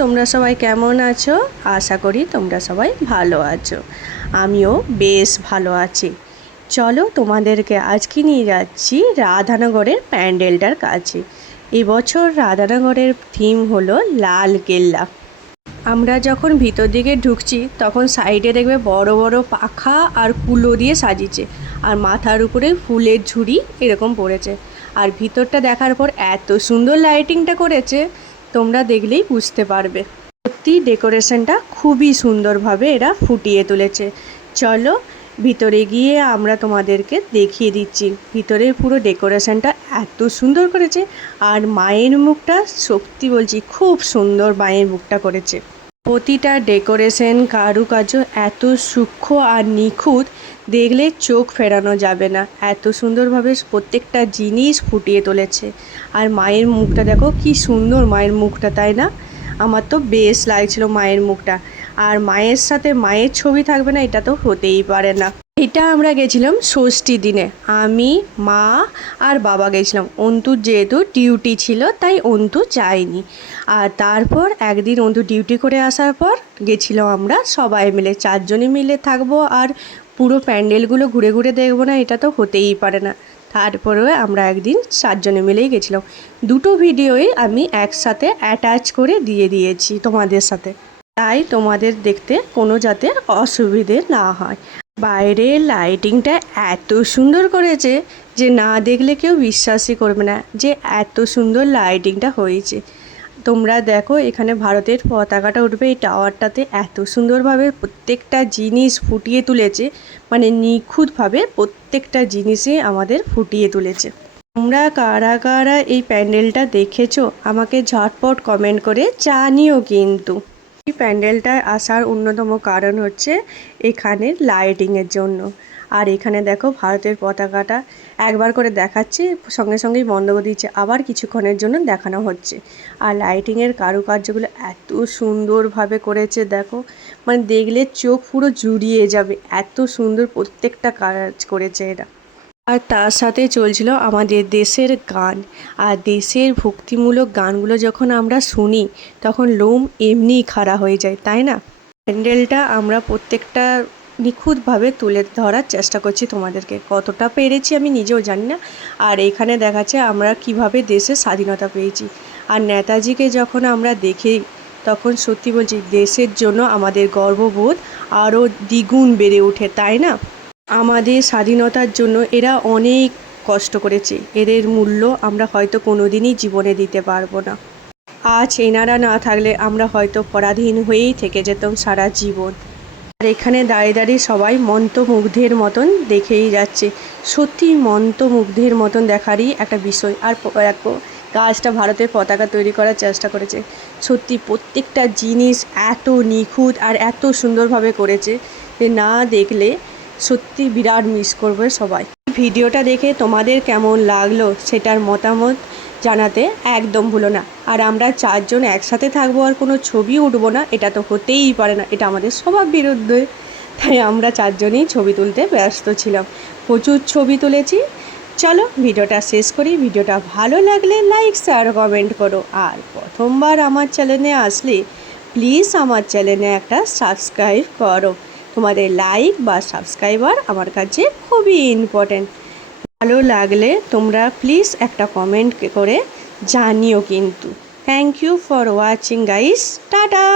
তোমরা সবাই কেমন আছো? আশা করি তোমরা সবাই ভালো আছো। আমিও বেশ ভালো আছি। চলো তোমাদেরকে আজকে নিয়ে যাচ্ছি রাধানগরের প্যান্ডেলটার কাছে। এবছর রাধানগরের থিম হলো লাল কেল্লা। আমরা যখন ভিতর দিকে ঢুকছি তখন সাইডে দেখবে বড় বড় পাখা আর কুলো দিয়ে সাজিয়েছে, আর মাথার উপরে ফুলের ঝুড়ি এরকম পড়েছে। আর ভিতরটা দেখার পর এত সুন্দর লাইটিংটা করেছে, তোমরা দেখলেই বুঝতে পারবে। সত্যি ডেকোরেশনটা খুবই সুন্দরভাবে এরা ফুটিয়ে তুলেছে। চলো ভিতরে গিয়ে আমরা তোমাদেরকে দেখিয়ে দিচ্ছি ভিতরের পুরো ডেকোরেশনটা এত সুন্দর করেছে। আর মায়ের মুখটা সত্যি বলছি খুব সুন্দর মায়ের মুখটা করেছে। প্রতিটা ডেকোরেশন কারুকার্য এত সূক্ষ্ম আর নিখুঁত, দেখলে চোখ ফেরানো যাবে না। এত সুন্দরভাবে প্রত্যেকটা জিনিস ফুটিয়ে তুলেছে। আর মায়ের মুখটা দেখো কি সুন্দর মায়ের মুখটা, তাই না? আমার তো বেশ লাগছিল মায়ের মুখটা। আর মায়ের সাথে মায়ের ছবি থাকবে না, এটা তো হতেই পারে না। এটা আমরা গেছিলাম ষষ্ঠী দিনে, আমি মা আর বাবা গেছিলাম। অন্তুর যেহেতু ডিউটি ছিল তাই অন্তু যায়নি। আর তারপর একদিন অন্তু ডিউটি করে আসার পর গেছিলাম আমরা সবাই মিলে, চারজনে মিলে থাকবো আর পুরো প্যান্ডেলগুলো ঘুরে ঘুরে দেখবো না, এটা তো হতেই পারে না। তারপরে আমরা একদিন চারজনে মিলেই গেছিলাম। দুটো ভিডিওই আমি একসাথে অ্যাটাচ করে দিয়ে দিয়েছি তোমাদের সাথে, তাই তোমাদের দেখতে কোনো যাতে অসুবিধে না হয়। বাইরের লাইটিংটা এত সুন্দর করেছে যে না দেখলে কেউ বিশ্বাসই করবে না যে এত সুন্দর লাইটিংটা হয়েছে। তোমরা দেখো এখানে ভারতের পতাকাটা উঠবে, এই টাওয়ারটাতে এত সুন্দরভাবে প্রত্যেকটা জিনিস ফুটিয়ে তুলেছে, মানে নিখুঁতভাবে প্রত্যেকটা জিনিসই আমাদের ফুটিয়ে তুলেছে। তোমরা কারা কারা এই প্যান্ডেলটা দেখেছো আমাকে ঝটপট কমেন্ট করে জানিও কিন্তু। এই প্যান্ডেলটায় আসার অন্যতম কারণ হচ্ছে এখানের লাইটিংয়ের জন্য। আর এখানে দেখো ভারতের পতাকাটা একবার করে দেখাচ্ছে, সঙ্গে সঙ্গেই বন্ধ করে দিচ্ছে, আবার কিছুক্ষণের জন্য দেখানো হচ্ছে। আর লাইটিংয়ের কারুকার্যগুলো এত সুন্দরভাবে করেছে দেখো, মানে দেখলে চোখ পুরো জুড়িয়ে যাবে, এত সুন্দর প্রত্যেকটা কাজ করেছে এরা। আর তার সাথে চলছিল আমাদের দেশের গান। আর দেশের ভক্তিমূলক গানগুলো যখন আমরা শুনি তখন লোম এমনিই খাড়া হয়ে যায়, তাই না? প্যান্ডেলটা আমরা প্রত্যেকটা নিখুঁতভাবে তুলে ধরার চেষ্টা করছি তোমাদেরকে, কতটা পেরেছি আমি নিজেও জানি না। আর এখানে দেখাচ্ছে আমরা কিভাবে দেশের স্বাধীনতা পেয়েছি। আর নেতাজিকে যখন আমরা দেখি তখন সত্যি বলছি দেশের জন্য আমাদের গর্ববোধ আরও দ্বিগুণ বেড়ে ওঠে, তাই না? আমাদের স্বাধীনতার জন্য এরা অনেক কষ্ট করেছে, এদের মূল্য আমরা হয়তো কোনো দিনই জীবনে দিতে পারবো না। আজ এনারা না থাকলে আমরা হয়তো পরাধীন হয়েই থেকে যেতাম সারা জীবন। আর এখানে দাঁড়িয়ে দাঁড়িয়ে সবাই মন্ত্রমুগ্ধের মতন দেখেই যাচ্ছে, সত্যি মন্ত্রমুগ্ধের মতন দেখারই একটা বিষয়। আর দেখো গাছটা ভারতের পতাকা তৈরি করার চেষ্টা করেছে, সত্যি প্রত্যেকটা জিনিস এত নিখুঁত আর এত সুন্দরভাবে করেছে যে না দেখলে সত্যি বিরাট মিস করবে সবাই। ভিডিওটা দেখে তোমাদের কেমন লাগলো সেটার মতামত জানাতে একদম ভুলো না। আর আমরা চারজন একসাথে থাকবো আর কোনো ছবি উঠবো না, এটা তো হতেই পারে না, এটা আমাদের স্বভাব বিরুদ্ধে। তাই আমরা চারজনই ছবি তুলতে ব্যস্ত ছিলাম, প্রচুর ছবি তুলেছি। চলো ভিডিওটা শেষ করি। ভিডিওটা ভালো লাগলে লাইক শেয়ার কমেন্ট করো। আর প্রথমবার আমার চ্যানেলে আসলে প্লিজ আমার চ্যানেলে একটা সাবস্ক্রাইব করো। তোমাদের লাইক বা সাবস্ক্রাইবার আমার কাছে খুবই ইম্পর্ট্যান্ট। ভালো লাগলে তোমরা প্লিজ একটা কমেন্ট করে জানিও কিন্তু। Thank you for watching guys, tata.